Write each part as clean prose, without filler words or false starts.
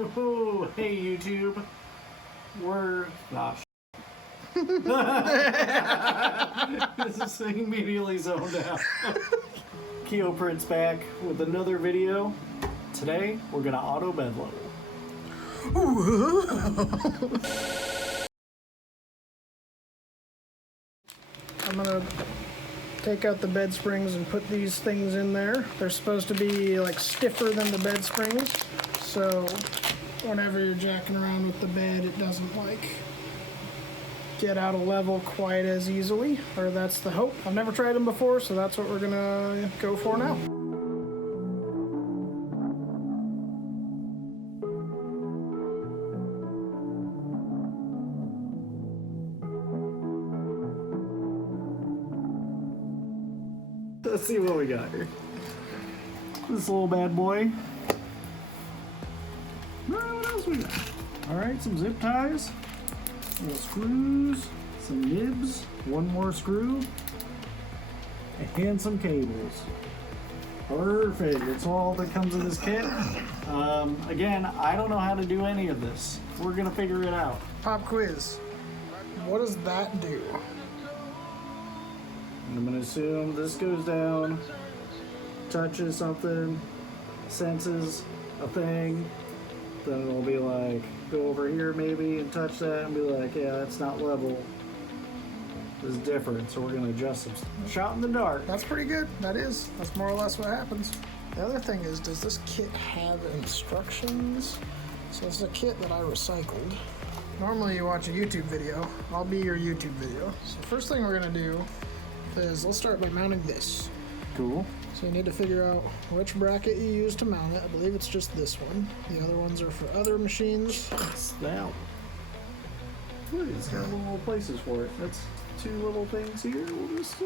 Oh, hey YouTube. We're this thing immediately zoned out. Keoprint's back with another video. Today we're gonna auto bed level. I'm gonna take out the bed springs and put these things in there. They're supposed to be like stiffer than the bed springs, so whenever you're jacking around with the bed, it doesn't like get out of level quite as easily, or that's the hope. I've never tried them before, so that's what we're gonna go for now. Let's see what we got here. This little bad boy. What else we got? Alright, some zip ties, little screws, some nibs, one more screw, and some cables. Perfect. That's all that comes in this kit. Again, I don't know how to do any of this. We're gonna figure it out. Pop quiz. What does that do? I'm gonna assume this goes down, touches something, senses a thing, then it'll be like, go over here maybe and touch that and be like, yeah, that's not level. This is different, so we're gonna adjust some stuff. Shot in the dark. That's pretty good. That's more or less what happens. The other thing is, does this kit have instructions? So it's a kit that I recycled. Normally you watch a YouTube video. I'll be your YouTube video. So first thing we're gonna do is let's start by mounting this. Cool. So you need to figure out which bracket you use to mount it. I believe it's just this one. The other ones are for other machines. What's that one? Look, it's got little places for it. That's two little things here. We'll just,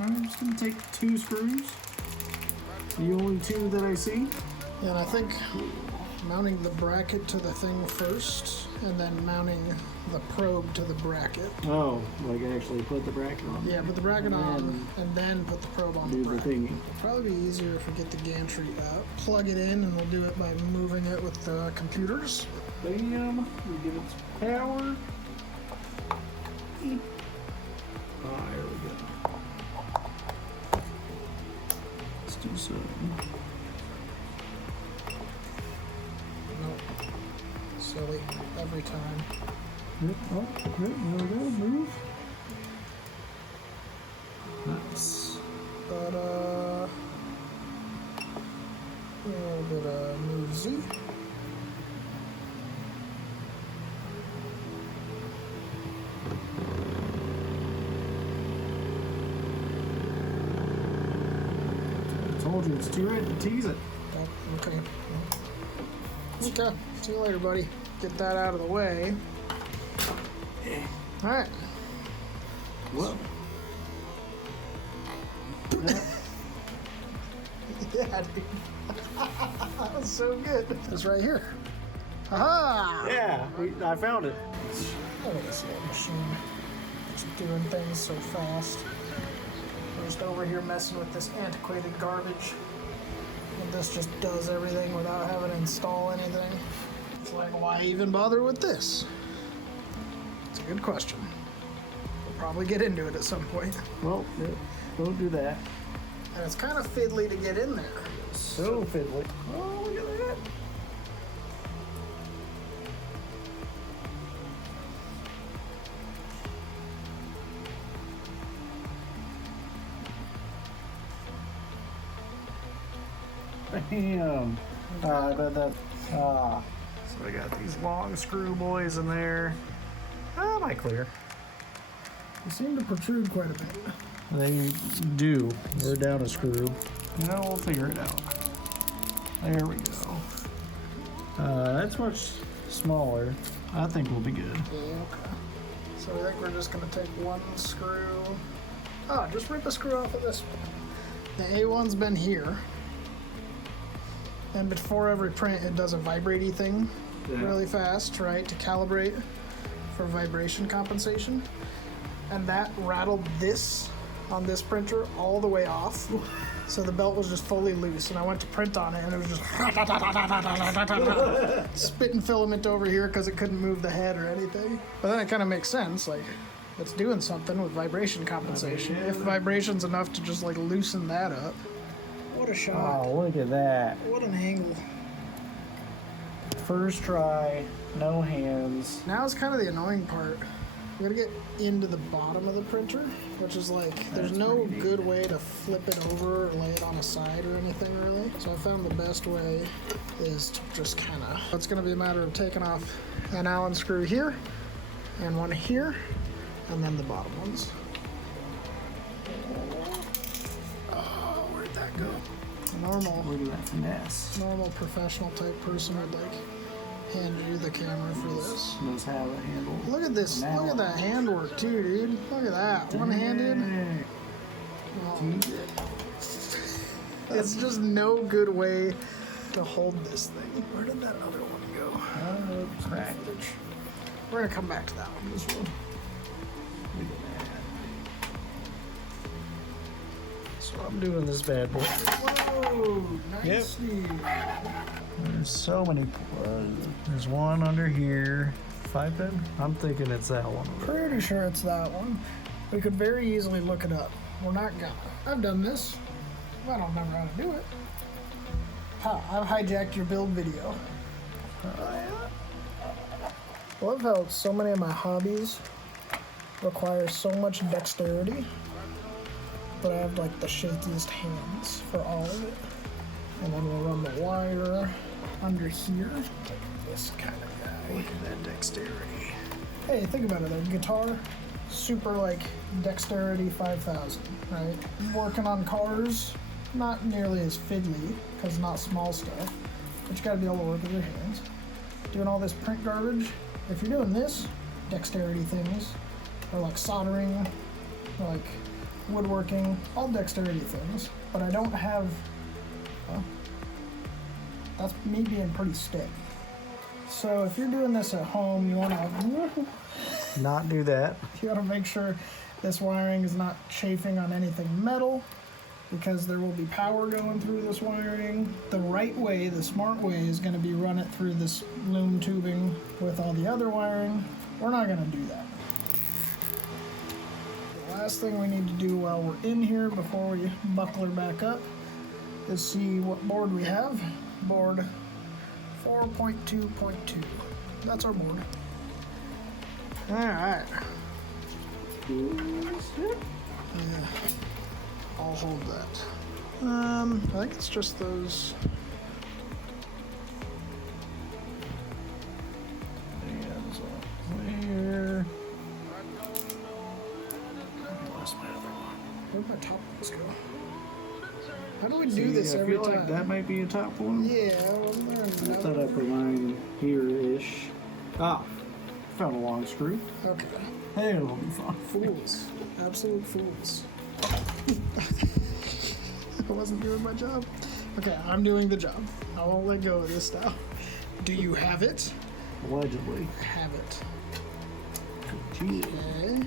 I'm just gonna take two screws. The only two that I see. And I think mounting the bracket to the thing first, and then mounting the probe to the bracket. Oh, like actually put the bracket on? Yeah, put the bracket on, and then put the probe on the bracket. Thingy. It'll probably be easier if we get the gantry out. Plug it in, and we'll do it by moving it with the computers. Bam, we give it some power. Oh, here we go. Let's do some. Nope. Silly. Every time. Yep, oh, yep, there we go, move. Nice. But, a little bit of move Z. I told you, it's too red to tease it. Oh, okay. Okay. See you later, buddy. Get that out of the way. All right. Whoa. Yeah, dude. That was so good. It's right here. Aha! Yeah, I found it. Look at this little machine. Just doing things so fast. We're just over here messing with this antiquated garbage. And this just does everything without having to install anything. It's like, why even bother with this? It's a good question. We'll probably get into it at some point. Well, don't do that. And it's kind of fiddly to get in there. So fiddly. Oh, look at that. Bam. I bet that. So I got these long screw boys in there. Oh, my clear. They seem to protrude quite a bit. They do. We're down a screw. You know, we'll figure it out. There we go. That's much smaller. I think we'll be good. Yeah, okay. So I think we're just going to take one screw. Oh, just rip a screw off of this one. The A1's been here. And before every print, it does a vibrate-y thing really fast, right, to calibrate for vibration compensation. And that rattled this on this printer all the way off. So the belt was just fully loose, and I went to print on it, and it was just spitting filament over here because it couldn't move the head or anything. But then it kind of makes sense, like it's doing something with vibration compensation. If vibration's enough to just like loosen that up. What a shot! Oh, look at that! What an angle! First try, no hands. Now it's kind of the annoying part. We gotta get into the bottom of the printer, which is like, there's no good way to flip it over or lay it on a side or anything really. So I found the best way is to just kind of, it's gonna be a matter of taking off an Allen screw here and one here, and then the bottom ones. Oh, where'd that go? Normal. Look at that finesse. Normal professional type person would like hand you the camera for this. Knows how to handle. Look at this. Now. Look at that handwork too, dude. Look at that. One-handed. Oh. It's just no good way to hold this thing. Where did that other one go? Crack. We're gonna come back to that one. This one. Look at that. So I'm doing this bad boy. Whoa, nice. There's so many. There's one under here. 5-pin? I'm thinking it's that one. Pretty sure it's that one. We could very easily look it up. We're not gonna. I've done this. I don't remember how to do it. I've hijacked your build video. I love how so many of my hobbies require so much dexterity, but I have like the shakiest hands for all of it. And then we'll run the wire under here. This kind of guy. Look at that dexterity. Hey, think about it. A guitar, super like dexterity 5,000, right? Working on cars, not nearly as fiddly, because not small stuff, but you gotta be able to work with your hands. Doing all this print garbage, if you're doing this, dexterity things, or like soldering, or like woodworking, all dexterity things, but I don't have, well, that's me being pretty stiff. So if you're doing this at home, you wanna Not do that. you gotta make sure this wiring is not chafing on anything metal, because there will be power going through this wiring. The right way, the smart way, is gonna be run it through this loom tubing with all the other wiring. We're not gonna do that. The last thing we need to do while we're in here before we buckle her back up is see what board we have. Board 4.2.2. That's our board. Alright. Yeah. I'll hold that. I think it's just those. Hands where? I lost my other one. Where'd my top ones go? How do we do this I every feel time? like that might be a top one. Yeah, well, there's I no. thought I put mine here-ish. Ah, found a long screw. Okay. Hey, it'll be fun. Fools. Absolute fools. I wasn't doing my job. Okay, I'm doing the job. I won't let go of this now. Do you have it? Allegedly. Have it. Gee. Okay.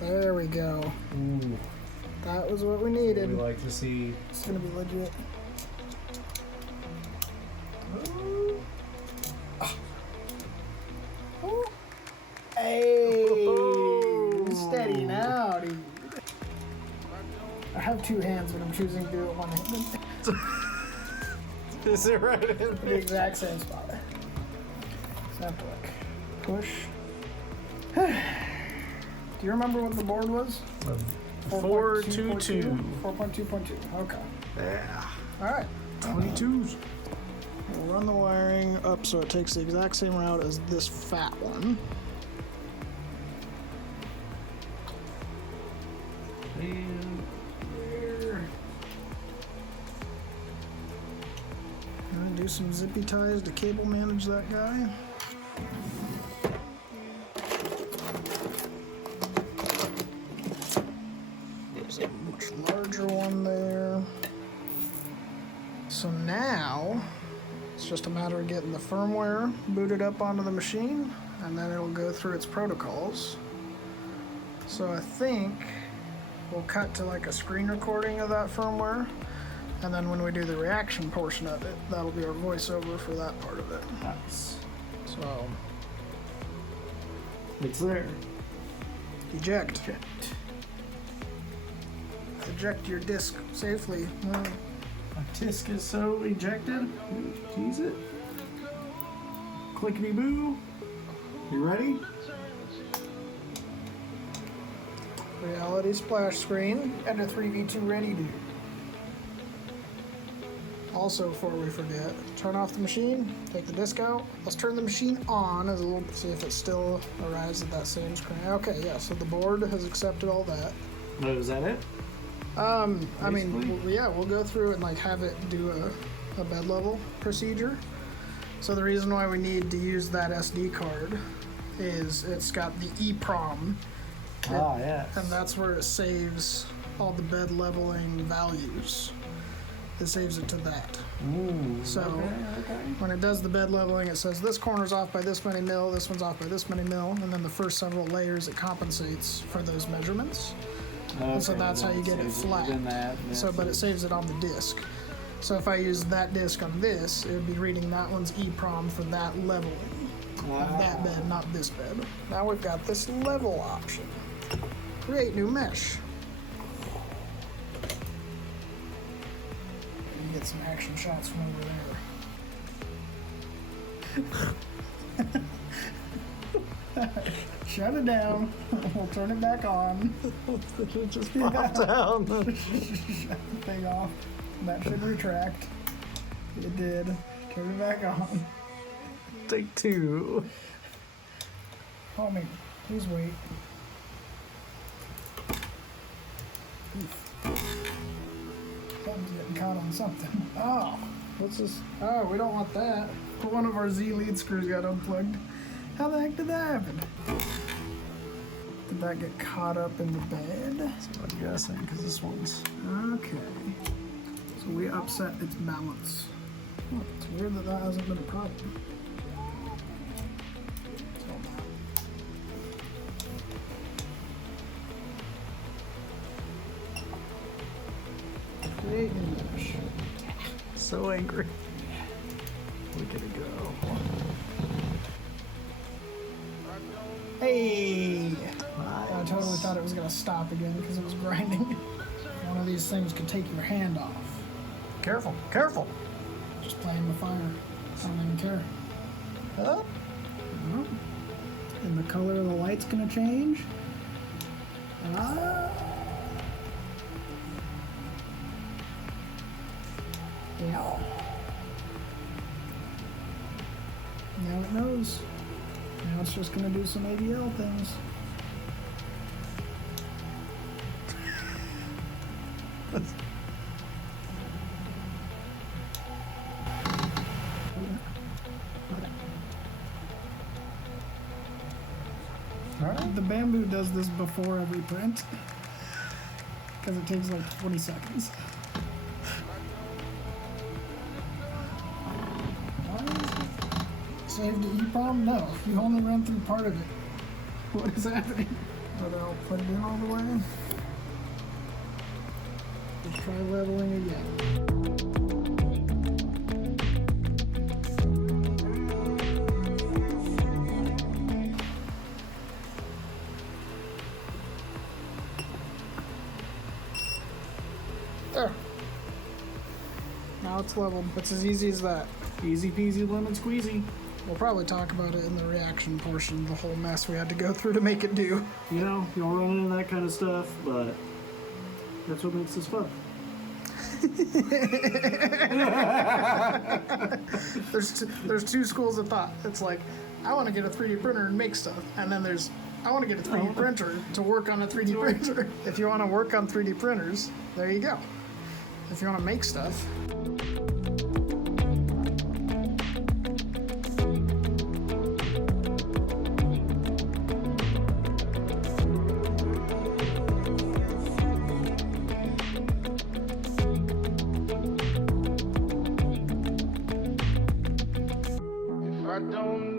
There we go. Ooh, That was what we needed. we like to see. It's gonna be legit. Hey, steady now, dude. I have two hands, but I'm choosing to do it one-handed. Is it right in The exact same spot. So I have to like push. Do you remember what the board was? 422. 4.2.2. Okay. Yeah. All right. 22s. We'll run the wiring up so it takes the exact same route as this fat one. And there. And do some zippy ties to cable manage that guy. There's a much larger one there. So now it's just a matter of getting the firmware booted up onto the machine, and then it'll go through its protocols. So I think we'll cut to like a screen recording of that firmware, and then when we do the reaction portion of it, that'll be our voiceover for that part of it. Nice. So It's there. eject. Eject your disc safely. My disc is so ejected. Tease it. Clickety boo. You ready? Reality splash screen. Ender3 V2 ready, dude. Also, before we forget, turn off the machine, take the disc out. Let's turn the machine on as a little, see if it still arrives at that same screen. Okay, yeah, so the board has accepted all that. Oh, is that it? I mean, yeah, we'll go through and like have it do a bed level procedure. So the reason why we need to use that SD card is it's got the EEPROM. Yes. And that's where it saves all the bed leveling values. It saves it to that. Ooh, So okay. when it does the bed leveling, it says this corner's off by this many mil, this one's off by this many mil, and then the first several layers it compensates for those measurements. And so that's how you get it flat. But it saves it on the disc. So if I use that disc on this, it would be reading that one's EEPROM for that leveling of that bed, not this bed. Now we've got this level option. Create new mesh. You get some action shots from over there. Shut it down. We'll turn it back on. It just popped down. Shut the thing off. That should retract. It did. Turn it back on. Take two. Homie, please wait. Something's getting caught on something. Oh, what's this? Oh, we don't want that. One of our Z lead screws got unplugged. How the heck did that happen? Did that get caught up in the bed? That's what I'm guessing, because this one's... Okay. So we upset its balance. Oh, it's weird that that hasn't been a problem. Create new mesh. So angry. Look at it go. Hey! Nice. I totally thought it was going to stop again because it was grinding. One of these things could take your hand off. Careful, careful. Just playing with fire. I don't even care. Huh? And the color of the light's going to change. Ah. Yeah. Now it knows. Now it's just going to do some ABL things. The bamboo does this before every print because it takes like 20 seconds. Saved the EEPROM? No, you only ran through part of it. What is happening? But I'll put it in all the way. Let's try leveling again. There. Now it's leveled. It's as easy as that. Easy peasy lemon squeezy. We'll probably talk about it in the reaction portion, the whole mess we had to go through to make it do. You know, you'll run into that kind of stuff, but that's what makes this fun. There's two schools of thought. It's like, I want to get a 3D printer and make stuff. And then there's, I want to get a 3D printer to work on a 3D printer. If you want to work on 3D printers, there you go. If you want to make stuff. I don't